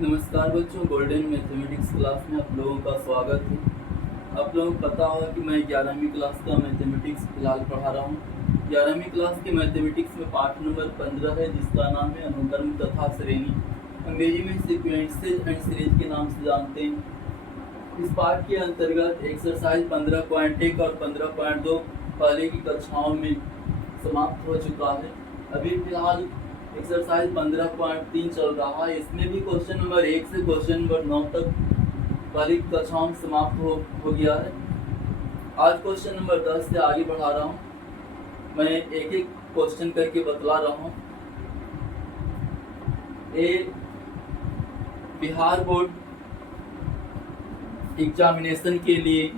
नमस्कार बच्चों, golden mathematics class में आप लोगों का स्वागत है। आप लोगों को पता होगा कि मैं 11वीं क्लास का मैथमेटिक्स फिलहाल पढ़ा रहा हूँ। 11वीं क्लास के मैथमेटिक्स में पाठ नंबर 15 है, जिसका नाम है अनुक्रम तथा श्रेणी। अंग्रेजी में सीक्वेंसेस एंड सीरीज के नाम से जानते हैं। इस पाठ के अंतर्गत एक्सरसाइज 15.1 और 15.2 पहले की कक्षाओं में समाप्त हो चुका है। अभी फिलहाल एक्सरसाइज 15.3 चल रहा है। इसमें भी क्वेश्चन नंबर 1 से क्वेश्चन नंबर 9 तक पहली कक्षाओं में समाप्त हो गया है। आज क्वेश्चन नंबर 10 से आगे बढ़ा रहा हूँ। मैं एक एक क्वेश्चन करके बतला रहा हूँ। बिहार बोर्ड एग्जामिनेशन के लिए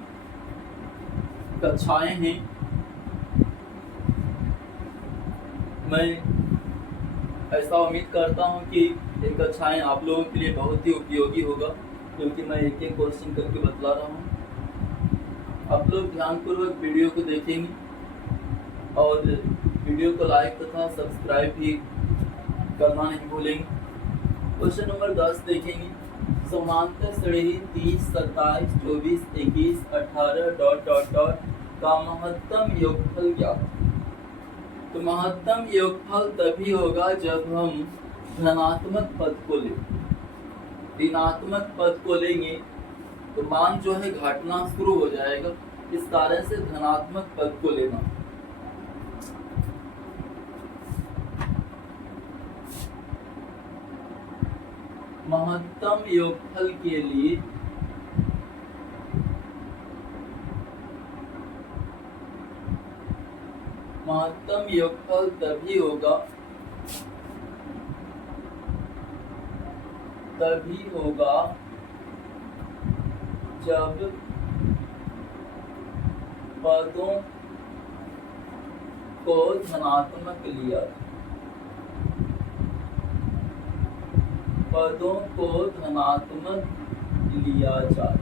कक्षाएं हैं। मैं ऐसा उम्मीद करता हूं कि ये कक्षाएं आप लोगों के लिए बहुत ही उपयोगी होगा, क्योंकि मैं एक एक क्वेश्चन करके बतला रहा हूं। आप लोग ध्यानपूर्वक वीडियो को देखेंगे और वीडियो को लाइक तथा सब्सक्राइब भी करना नहीं भूलेंगे। क्वेश्चन नंबर 10 देखेंगे। समांतर श्रेणी 30, 27, 24, 21, 18 ... का महत्तम योगफल क्या है? तो महत्तम योगफल तभी होगा जब हम धनात्मक पद को लें। ऋणात्मक पद को लेंगे तो मान जो है घटना शुरू हो जाएगा। इस कारण से धनात्मक पद को लेना। महत्तम योगफल के लिए महत्तम योगफल तभी होगा जब पदों को धनात्मक लिया जाए।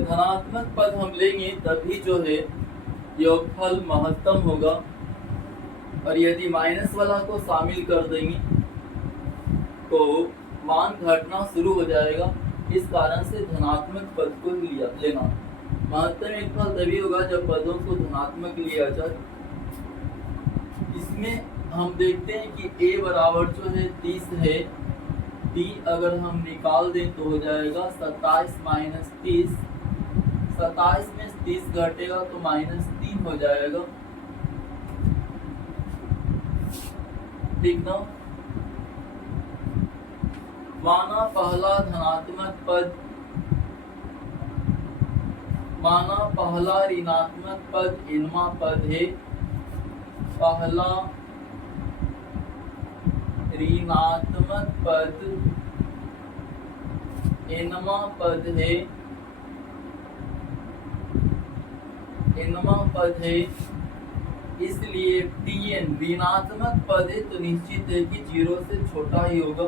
धनात्मक पद हम लेंगे तभी जो है योगफल महत्तम होगा, और यदि माइनस वाला को शामिल कर देंगे तो मान घटना शुरू हो जाएगा। इस कारण से धनात्मक पद को लेना। महत्तम योगफल तभी होगा जब पदों को धनात्मक लिया जाए। इसमें हम देखते हैं कि a बराबर जो है 30 है। d अगर हम निकाल दें तो हो जाएगा 27 माइनस 30। 27 में 30 घटेगा तो -3 हो जाएगा। ठीक ना? माना पहला ऋणात्मक पद इनवा पद है। पहला ऋणात्मक पद इनवा पद है, इसलिए tn ऋणात्मक पद है तो निश्चित है कि 0 से छोटा ही होगा।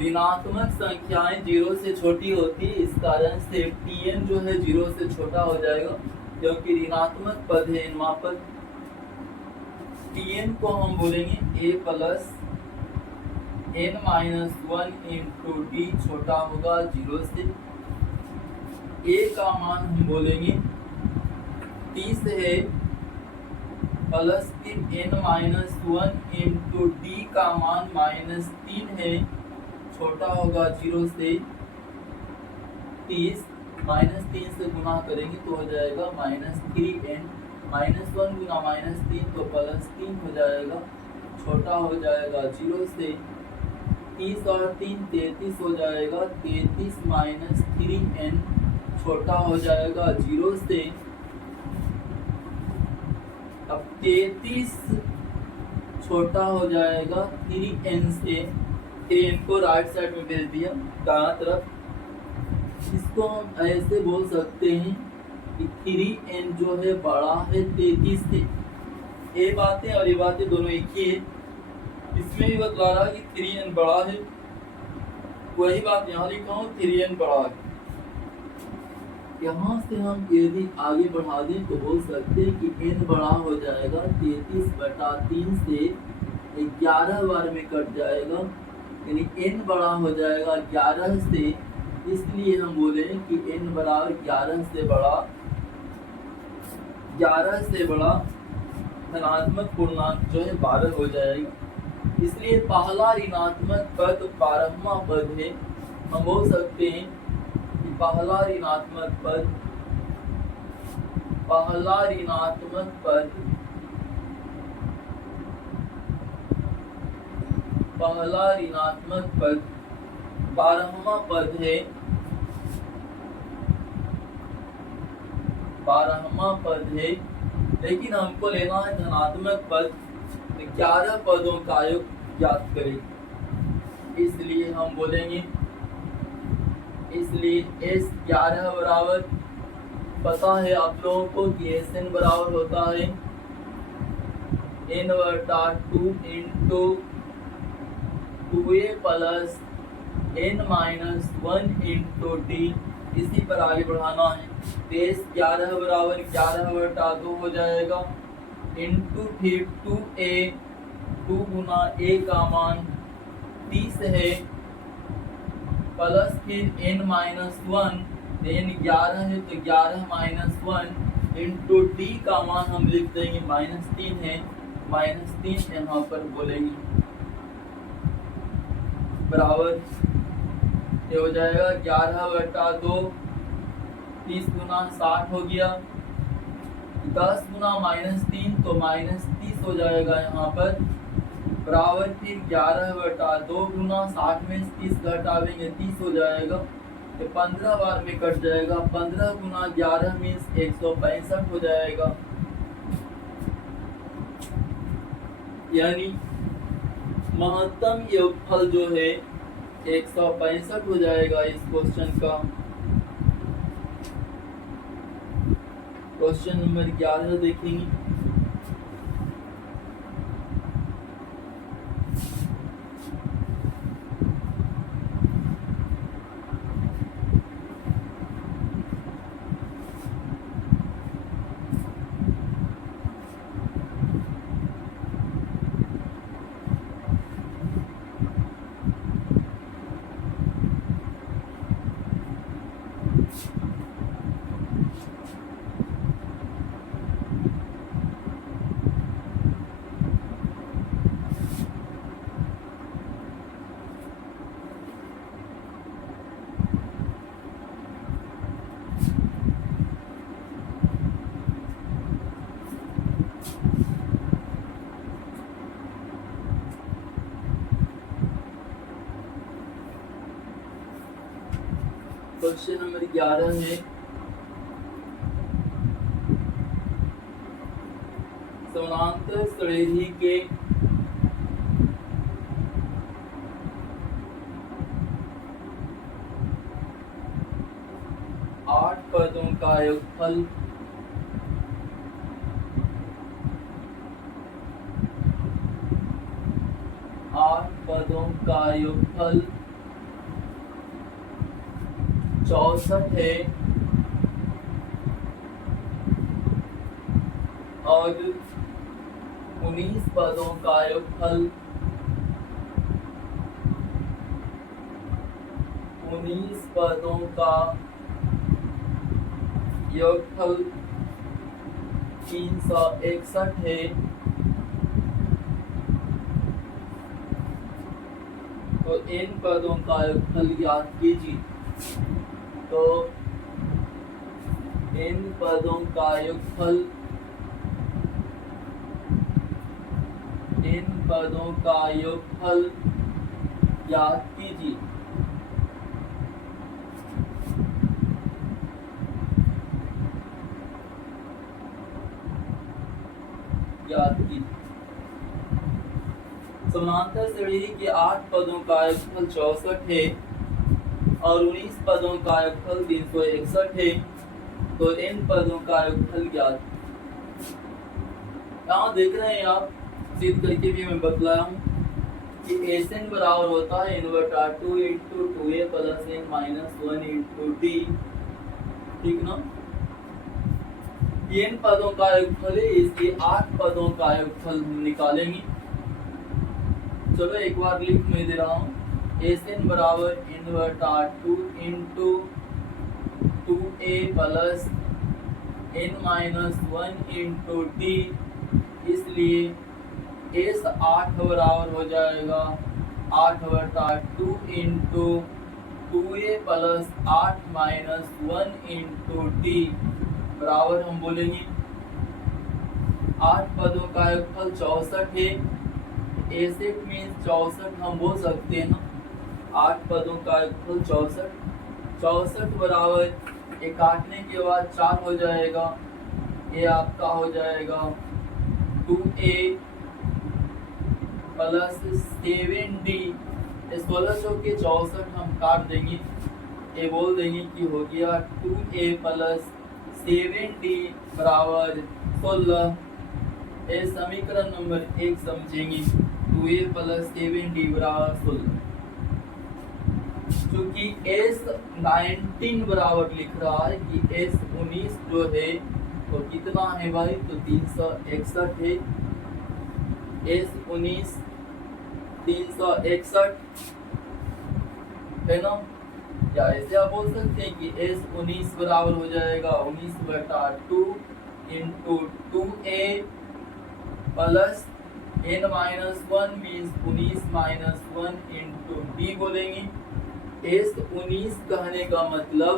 ऋणात्मक संख्याएं 0 से छोटी होती है, इस कारण से tn जो है 0 से छोटा हो जाएगा, क्योंकि ऋणात्मक पद है इनवा पद। tn को हम बोलेंगे a plus n-1 into d छोटा होगा 0 से। a का मान हम बोलेंगे 30 है प्लस n-1 इंटू d का मान -3 है, छोटा होगा 0 से। 30 -3 से गुना करेंगे तो हो जाएगा -3n। -1 गुना -3 तो +3 हो जाएगा, छोटा हो जाएगा 0 से। 30 और 3 33 हो जाएगा। 33 -3n छोटा हो जाएगा 0 से। अब 33 छोटा हो जाएगा 3n से। 3n को राइट साइड में भेज दिया दायां तरफ। इसको हम ऐसे बोल सकते हैं कि 3n जो है बड़ा है 33 से। ये बातें और ये बातें दोनों एक ही है। इसमें भी बतला रहा है कि 3n बड़ा है, वही बात यहाँ लिखा हूँ 3n बड़ा है। यहाँ से हम यदि आगे बढ़ा दें तो बोल सकते हैं कि n बड़ा हो जाएगा 33/3 से 11 बार में कट जाएगा, यानी n बड़ा हो जाएगा 11 से, इसलिए हम बोले कि n बराबर 11 से बड़ा, 11 से बड़ा धनात्मक पूर्णांक जो है 12 हो जाएगा। इसलिए पहला ऋणात्मक पद 12वां पद है। हम बोल सकते हैं कि पहला ऋणात्मक पद, पहला ऋणात्मक पद, पहला ऋणात्मक पद 12वां पद है, 12वां पद है। लेकिन हमको लेना है धनात्मक पद, 11 पदों का योग ज्ञात करें। इसलिए हम बोलेंगे, इसलिए S11 बराबर, पता है आप लोगों को कि Sn बराबर होता है n/2 into 2a plus n-1 into d। इसी पर आगे बढ़ाना है। तो S11 बराबर 11/2 हो जाएगा, इंटू फिर 2a, 2 गुना a का मान 30 है, प्लस फिर n-1, n 11 है तो 11-1 इंटू d का मान हम लिख देंगे -3 है, -3 यहाँ पर बोलेंगे, बराबर ये हो जाएगा 11/2, 30 गुना 60 हो गया, 10 गुना -3 तो -30 हो जाएगा यहाँ पर, बराबर फिर 11/2 गुना 60 में 30 घटावेंगे 30 हो जाएगा। ये 15 बार में कट जाएगा, 15 गुना 11 मीन्स 165 हो जाएगा। यानी महत्तम योगफल जो है 165 हो जाएगा। इस क्वेश्चन का क्वेश्चन नंबर 11 देखेंगे। क्वेश्चन नंबर 11 है, समानांतर श्रेणी के आठ पदों का योगफल योगफल 64 है और 19 पदों का योगफल 19 पदों का योगफल 361 है। तो इन पदों का योगफल ज्ञात कीजिए। तो इन पदों का योगफल, इन पदों का योगफल ज्ञात कीजिए। समानांतर श्रेणी के 8 पदों का योगफल 64 है और 19 पदों का योगफल 361 है। तो इन पदों का योगफल ज्ञात। यहाँ देख रहे हैं आप, सिद्ध करके भी मैं बतलाया हूँ कि Sn बराबर होता है n/2 into 2a plus n-1 into d, ठीक ना। n पदों का योगफल है, इसलिए 8 पदों का योगफल हम निकालेंगे। चलो एक बार लिख मैं दे रहा हूँ, एस एन बराबर इनवर्टा 2 into 2a plus n minus 1 into D, इसलिए एस 8 बराबर हो जाएगा 8/2 into 2a plus 8 minus 1 into D बराबर हम बोलेंगे 8 पदों का योगफल 64 है। ऐसे मीन्स 64 हम बोल सकते हैं ना, 8 पदों का योगफल 64, 64 बराबर ये काटने के बाद 4 हो जाएगा, ये आपका हो जाएगा 2a प्लस 7d, 1600 के 64 हम काट देंगे, ये बोल देंगे कि हो गया 2a प्लस 7d बराबर 16। ये समीकरण नंबर 1 समझेंगे, 2a प्लस 7d बराबर 16। चूंकि S 19 बराबर लिख रहा है कि S 19 जो है वो कितना है भाई, तो 361 है। S 19 361 है ना, या ऐसे आप बोल सकते हैं कि S 19 बराबर हो जाएगा 19/2 into 2a plus n minus 1 means 19 minus 1 into D बोलेंगे। S 19 कहने का मतलब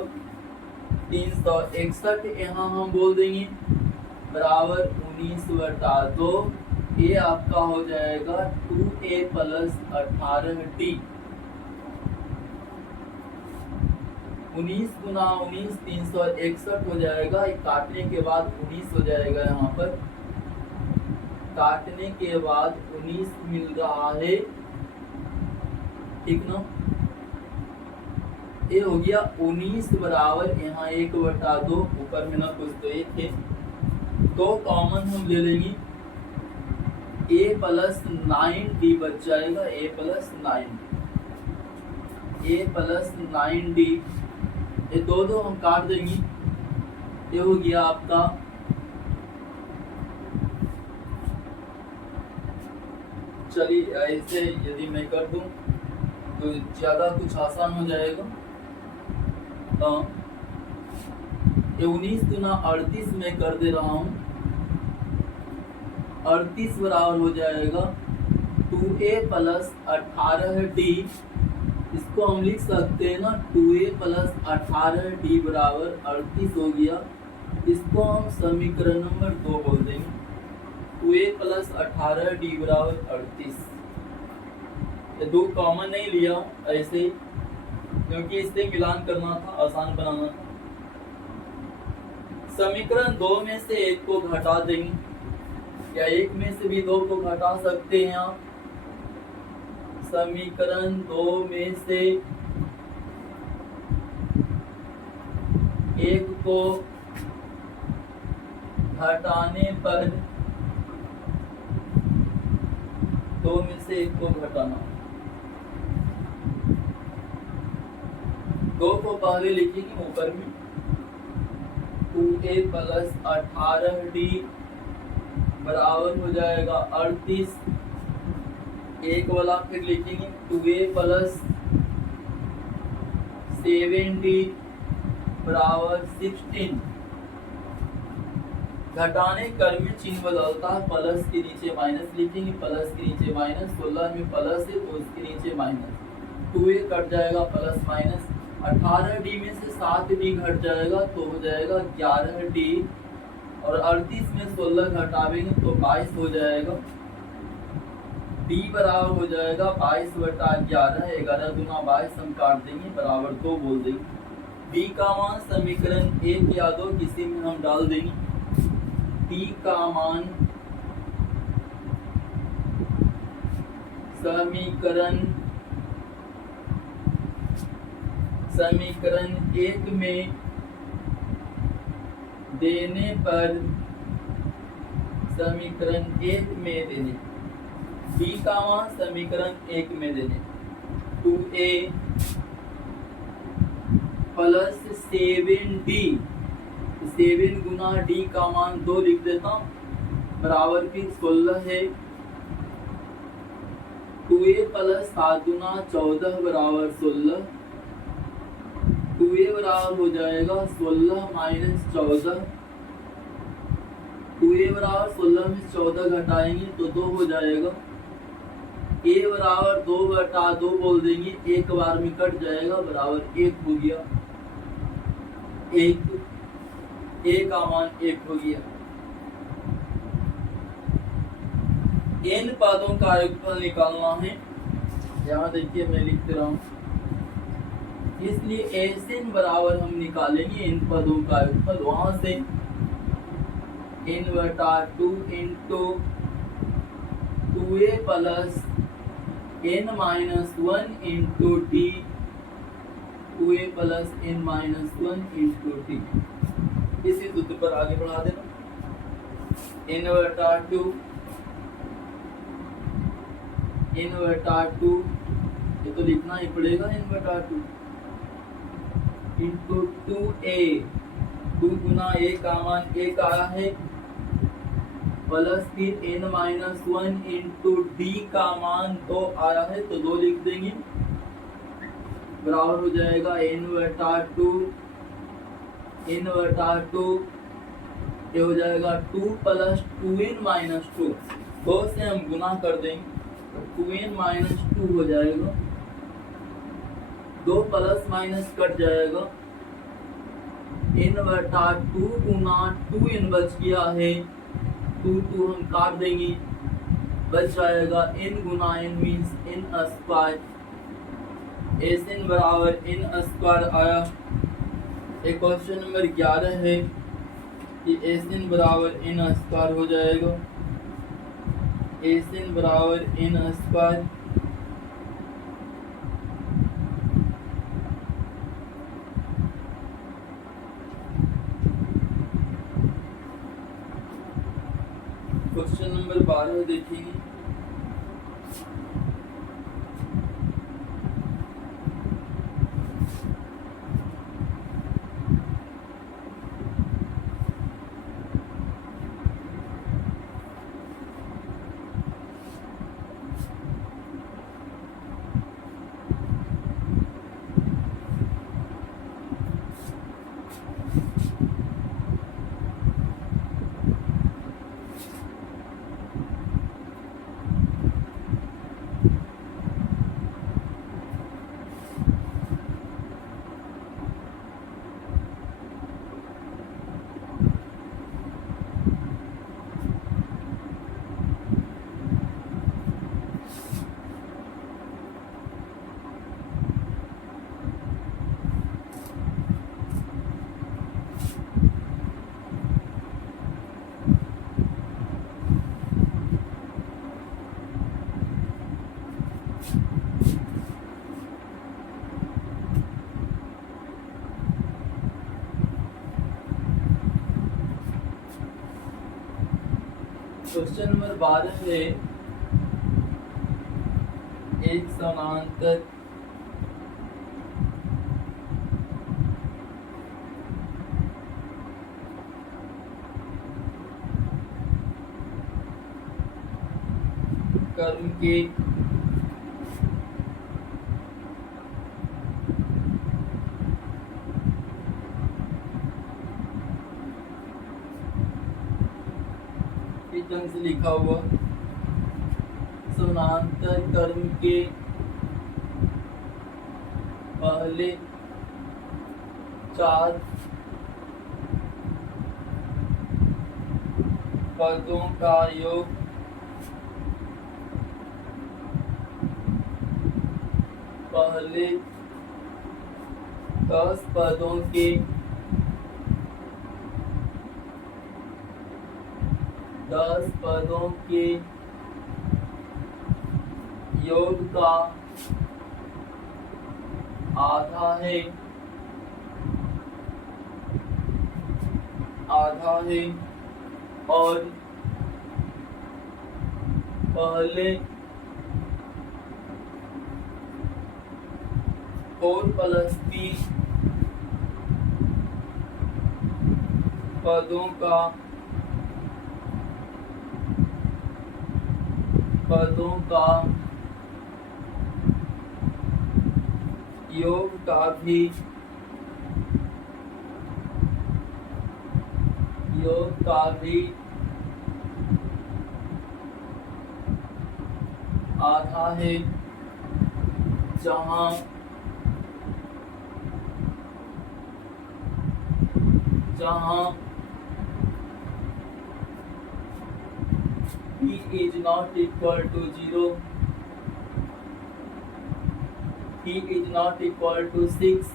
361 यहाँ हम बोल देंगे बराबर 19/2, ये आपका हो जाएगा 2a प्लस 18d। 19 गुना 19 361 हो जाएगा, काटने के बाद 19 हो जाएगा, यहाँ पर काटने के बाद 19 मिल रहा है, ठीक ना। ये हो गया 19 बराबर यहाँ 1/2, ऊपर में ना कुछ तो 1 है, तो कॉमन हम ले लेंगे, a प्लस 9d बच जाएगा, a प्लस 9d, ये दो हम काट देंगे, ये हो गया आपका चलिए ऐसे यदि मैं कर दूं तो ज्यादा कुछ आसान हो जाएगा। ये 19 गुना 38 में कर दे रहा हूँ, 38 बराबर हो जाएगा 2a प्लस 18d, इसको हम लिख सकते हैं ना 2a प्लस 18d बराबर 38 हो गया, इसको हम समीकरण नंबर 2 बोल देंगे, 2a प्लस 18d बराबर 38। ये 2 कॉमन नहीं लिया ऐसे ही, क्योंकि इससे मिलान करना था, आसान बनाना था। समीकरण 2 में से 1 को घटा देंगे, या 1 में से भी 2 को घटा सकते हैं आप। समीकरण 2 में से 1 को घटाने पर 2 में से 1 को घटाना, 2 को पहले लिखेंगे ऊपर में, 2a प्लस 18d बराबर हो जाएगा 38, एक वाला फिर लिखेंगे 2a प्लस 7d बराबर 16। घटाने क्रम में चिन्ह बदलता है, प्लस के नीचे माइनस लिखेंगे, प्लस के नीचे माइनस, 16 में प्लस है तो उसके नीचे माइनस, 2a कट जाएगा प्लस माइनस, 18d में से 7d घट जाएगा तो हो जाएगा 11d, और 38 में 16 घटावेंगे तो 22 हो जाएगा, d बराबर हो जाएगा 22/11, 11 दूना 22 हम काट देंगे बराबर 2 बोल देंगे। d का मान समीकरण 1 या 2 किसी में हम डाल देंगे, d का मान समीकरण 1 में देने पर, समीकरण 1 में देने, d का मान समीकरण 1 में देने 2a प्लस 7d, 7 गुना d का मान 2 लिख देता हूँ, बराबर फिर 16 है, 2a प्लस 7 गुना 14 बराबर 16। 2a बराबर हो जाएगा 16 माइनस 14। 2a बराबर 16 में 14 घटाएंगे तो 2 हो जाएगा। a बराबर 2/2 बोल देंगे, एक बार में कट जाएगा, बराबर 1 हो गया। a का मान 1 हो गया। n पदों का योगफल निकालना है। यहाँ देखिए मैं लिख रहा हूँ, इसलिए Sn बराबर हम निकालेंगे इन पदों का योगफल। वहां से n/2 into 2a plus n-1 into d, 2a plus n-1 into d। इसी सूत्र पर आगे बढ़ा देना। n/2 ये तो लिखना ही पड़ेगा, n/2 into 2a, 2 Guna a का मान 1 आया है, प्लस फिर n-1 इंटू d का मान 2 आया है, तो 2 लिख देंगे, बराबर हो जाएगा n/2 ये हो जाएगा 2 प्लस 2n-2। 2 से हम गुना कर देंगे तो 2n-2 हो जाएगा। 2 प्लस माइनस कट जाएगा, n/2 गुना 2n बच गया है, 2 हम काट देंगे, बच जाएगा n गुना n मीन्स n²। Sn बराबर n² आया। एक क्वेश्चन नंबर 11 है कि Sn बराबर n² हो जाएगा। Sn बराबर n²। क्वेश्चन नंबर 12 देखेंगे। क्वेश्चन नंबर 12 है, एक समांतर कर्म के ढंग से लिखा हुआ समांतर कर्म के पहले 4 पदों का योग पहले 10 पदों के 10 पदों के योग का आधा है और पहले 4 + 3 पदों का योग का भी आधा है, जहाँ p is not equal to 0, p is not equal to 6,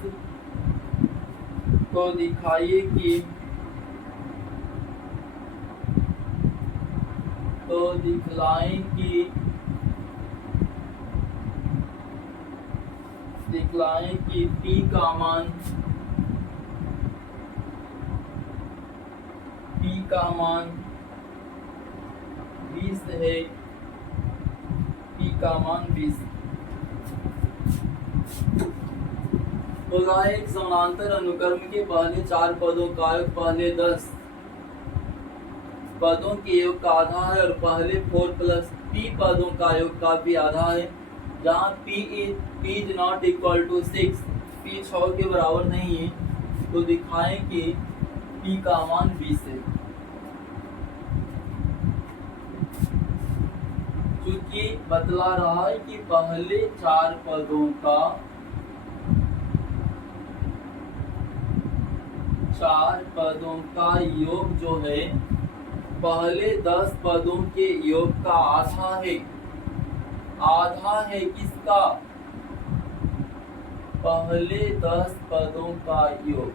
तो दिखाइए कि दिखलाएं कि p का मान बीस है, p का मान 20। बोला एक समानांतर अनुक्रम के पहले 4 पदों का योग पहले 10 पदों के योग का आधा है और पहले 4 प्लस p पदों का योग का भी आधा है, जहाँ p is not equal to 6, p 6 के बराबर नहीं है, तो दिखाएं कि p का मान 20 है। क्योंकि बतला रहा है कि पहले 4 पदों का योग जो है पहले 10 पदों के योग का आधा है किसका? पहले 10 पदों का योग,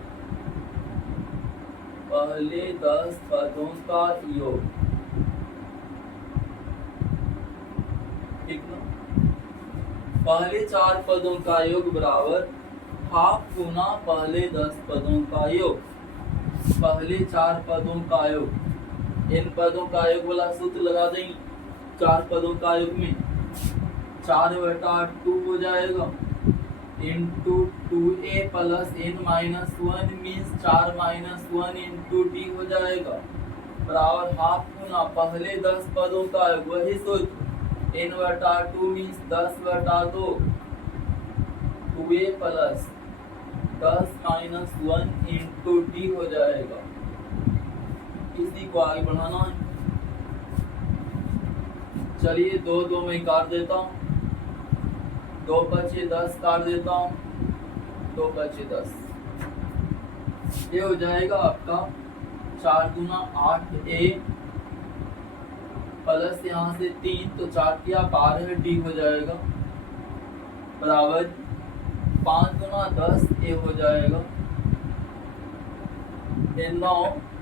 ठीक ना? पहले 4 पदों का योग बराबर हाफ गुना पहले 10 पदों का योग। पहले 4 पदों का योग, इन पदों का योग वाला सूत्र लगा देंगे। 4 पदों का योग में 4/2 हो जाएगा into 2a plus n-1 means 4 - 1 into d हो जाएगा, बराबर हाफ गुना पहले 10 पदों का योग, वही सूत्र n/2 means 10/2, 2a plus 10 - 1 into d हो जाएगा। इसी को आगे बढ़ाना है। चलिए 2 में काट देता हूँ, 2 बचे 10 काट देता हूँ, 2 बचे 10, ये हो जाएगा आपका 4 दूना 8a प्लस यहाँ से 3, तो 4 किया 12d हो जाएगा, बराबर 5 दूना 10a हो जाएगा।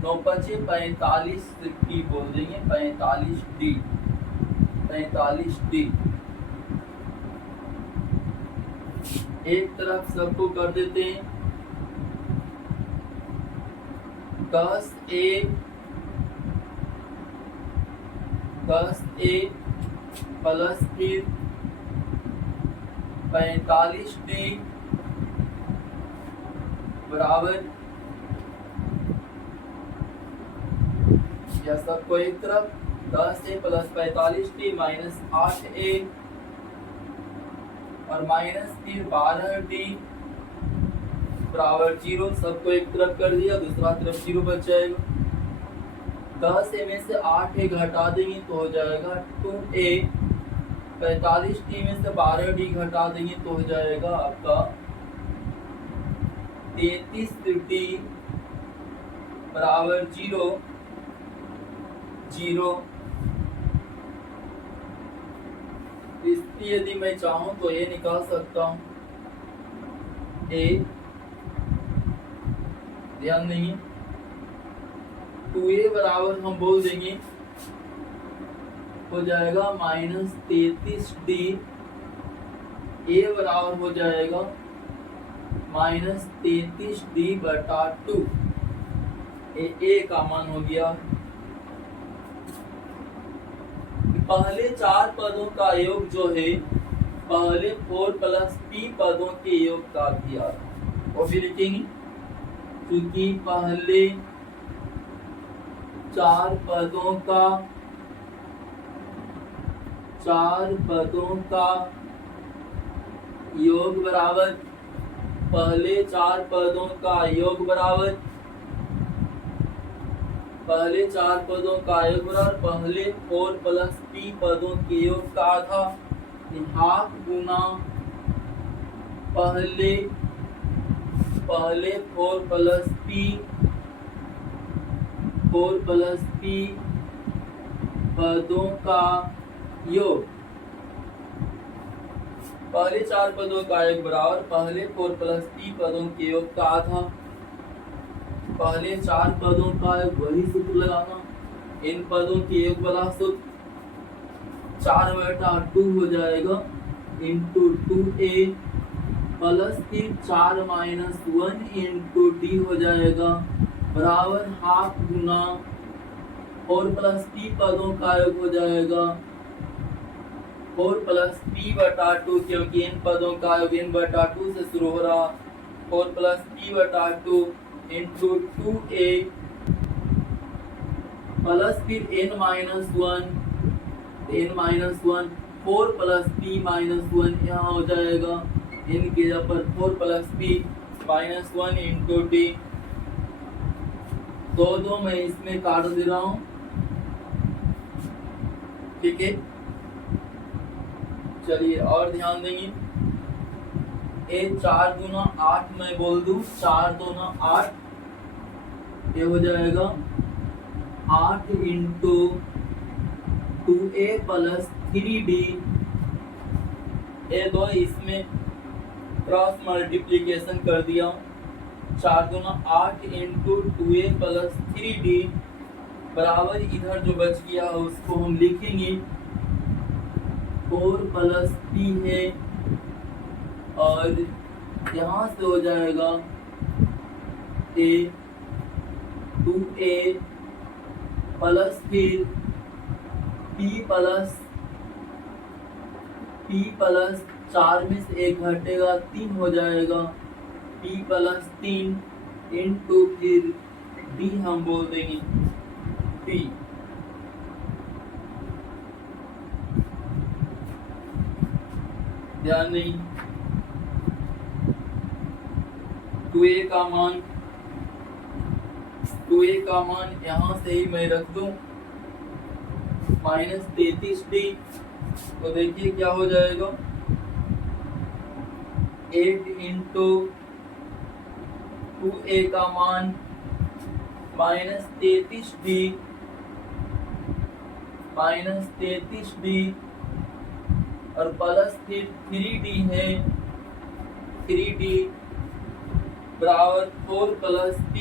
9 बचे 45d बोल देंगे, 45d। एक तरफ सबको कर देते हैं, 10a प्लस फिर 45d बराबर, या सबको एक तरफ 10a plus 45d minus 8a और माइनस फिर 12d बराबर 0, सबको एक तरफ कर दिया, दूसरा तरफ 0 बच जाएगा। 10a में से 8a घटा देंगे तो हो जाएगा 2a, 45d में से 12d घटा देंगे तो हो जाएगा आपका 33d बराबर 0। इसलिए यदि मैं चाहूं तो ये निकाल सकता हूं, a, ध्यान देंगे 2a बराबर हम बोल देंगे हो जाएगा माइनस 33d, a बराबर हो जाएगा माइनस 33d/2, a का मान हो गया। पहले 4 पदों का योग जो है पहले 4 प्लस p पदों के योग का भी आधा, और भी लिखेंगे क्योंकि पहले 4 पदों का योग बराबर पहले चार पदों का योग बराबर पहले 4 प्लस p पदों के योग का आधा हाफ गुना पहले 4 प्लस p पदों का योग। पहले 4 पदों का योग बराबर पहले 4 प्लस p पदों के योग का आधा। पहले 4 पदों का योग वही सूत्र लगाना, इन पदों के योग वाला सूत्र 4/2 हो जाएगा इंटू 2a प्लस फिर 4 - 1 इंटू d हो जाएगा बराबर हाफ गुना 4 प्लस p पदों का योग हो जाएगा 4 प्लस p/2, क्योंकि इन पदों का योग n/2 से शुरू हो रहा। 4 plus p/2 into 2a plus फिर n - 1 4 प्लस p - 1 यहाँ हो जाएगा n की जगह पर 4 प्लस p - 1 इंटू d। दो मैं इसमें काट दे रहा हूँ, ठीक है। चलिए और ध्यान देंगे, ए 4 दूना 8 मैं बोल दूं, 4 दूना 8 ये हो जाएगा 8 इंटू 2a प्लस 3d। ये दो इसमें क्रॉस मल्टीप्लीकेशन कर दिया, 4 दूना 8 इंटू 2a प्लस 3d बराबर इधर जो बच गया उसको हम लिखेंगे 4 प्लस p है और यहाँ से हो जाएगा a 2a प्लस फिर p प्लस 4 में से 1 घटेगा 3 हो जाएगा p प्लस 3 इंटू फिर d हम बोल देंगे d। ध्यान नहीं, 2a का मान यहाँ से ही मैं रख दूं -33d, तो देखिए क्या हो जाएगा 8 इंटू 2a का मान -33d और प्लस फिर 3d है, 3d बराबर 4 प्लस p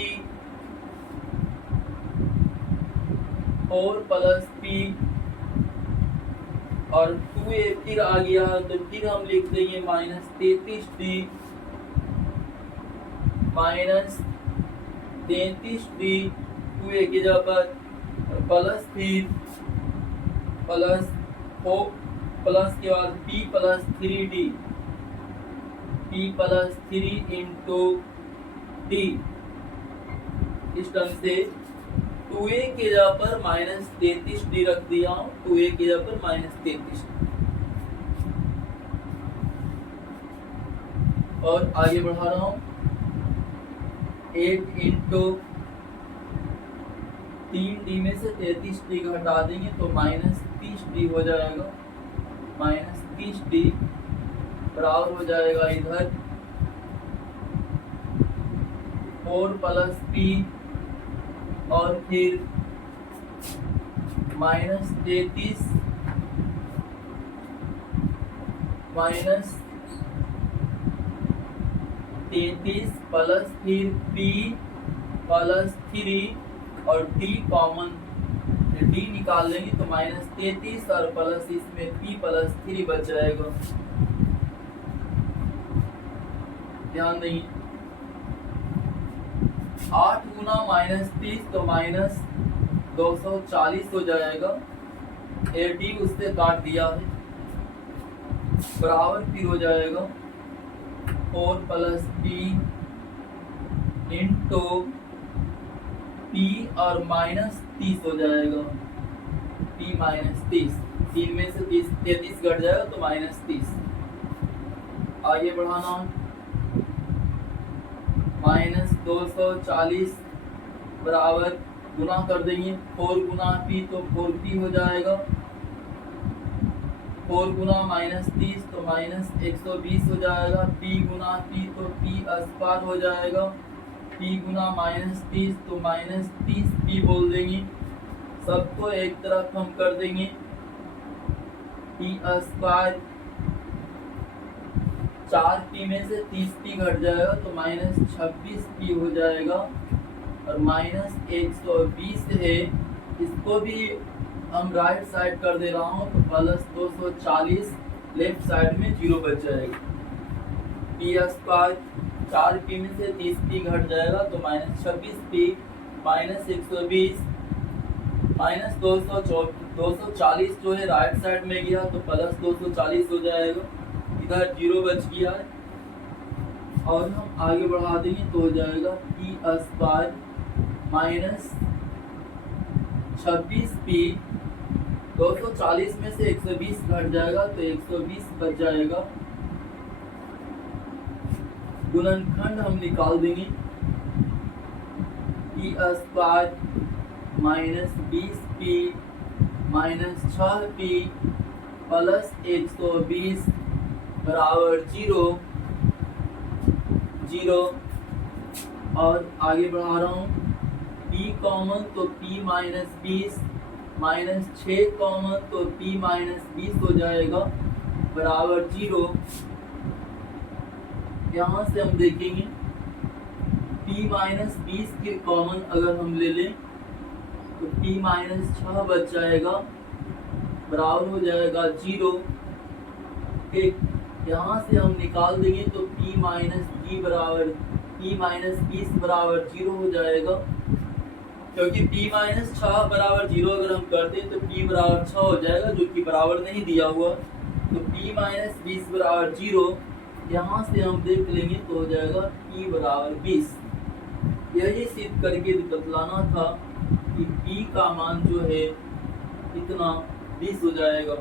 और 2a फिर आ गया तो फिर हम लिख देंगे -33d -33d 2a की जगह पर प्लस फिर प्लस के बाद p plus 3d p plus 3 into d। इस ढंग से 2a की जगह पर -33d रख दिया हूँ, 2a की जगह पर -33। और आगे बढ़ा रहा हूँ 8 इंटू 3d में से 33d घटा देंगे तो -30d हो जाएगा, -30d बराबर हो जाएगा इधर 4 प्लस p और फिर -33 प्लस फिर p प्लस 3 और d कॉमन, d निकाल लेंगे तो -33 और प्लस इसमें p प्लस 3 बच जाएगा। ध्यान देंगे 8 गुना -30 तो -240 हो जाएगा, 80 उससे काट दिया है बराबर फिर हो जाएगा 4 प्लस p इंटू p और -30 हो जाएगा, p -30, 3 में से 33 घट जाएगा तो -30। आगे बढ़ाना माइनस 240 बराबर गुना कर देंगे 4 गुना पी तो 4p हो जाएगा। 4 गुना माइनस 30 तो माइनस 120 हो जाएगा। p गुना p तो p अस्पार हो जाएगा। p गुना माइनस 30 तो माइनस 30p बोल देंगे। सबको एक तरफ हम कर देंगे। p अस्पार 4p में से 30p घट जाएगा तो माइनस 26p हो जाएगा। और माइनस 120 है, इसको भी हम राइट साइड कर दे रहा हूँ तो प्लस 240 लेफ्ट साइड में 0 बच जाएगा। p अस्पार 4p में से 30p घट जाएगा तो माइनस 26p माइनस 120 माइनस 240 जो है राइट साइड में गया तो प्लस 240 हो जाएगा। इधर 0 बच गया है और हम आगे बढ़ा देंगे तो हो जाएगा p अस्पार माइनस 26p 240 में से 120 घट जाएगा तो 120 बच जाएगा। गुणनखंड हम निकाल देंगे। p अस्पार minus 20p minus 6p plus 120 बराबर 0 और आगे बढ़ा रहा हूँ। p कॉमन तो p माइनस 20 माइनस 6 कॉमन तो p माइनस 20 हो जाएगा बराबर 0। यहाँ से हम देखेंगे p माइनस 20 की कॉमन अगर हम ले लें तो p माइनस 6 बच जाएगा बराबर हो जाएगा 0 के। यहाँ से हम निकाल देंगे तो p माइनस 20 बराबर 0 हो जाएगा। क्योंकि p माइनस 6 बराबर 0 अगर हम करते हैं तो p बराबर 6 हो जाएगा, जो कि बराबर नहीं दिया हुआ। तो p माइनस 20 बराबर 0, यहाँ से हम देख लेंगे तो हो जाएगा p बराबर 20। यही सिद्ध करके बतलाना था कि p का मान जो है इतना 20 हो जाएगा।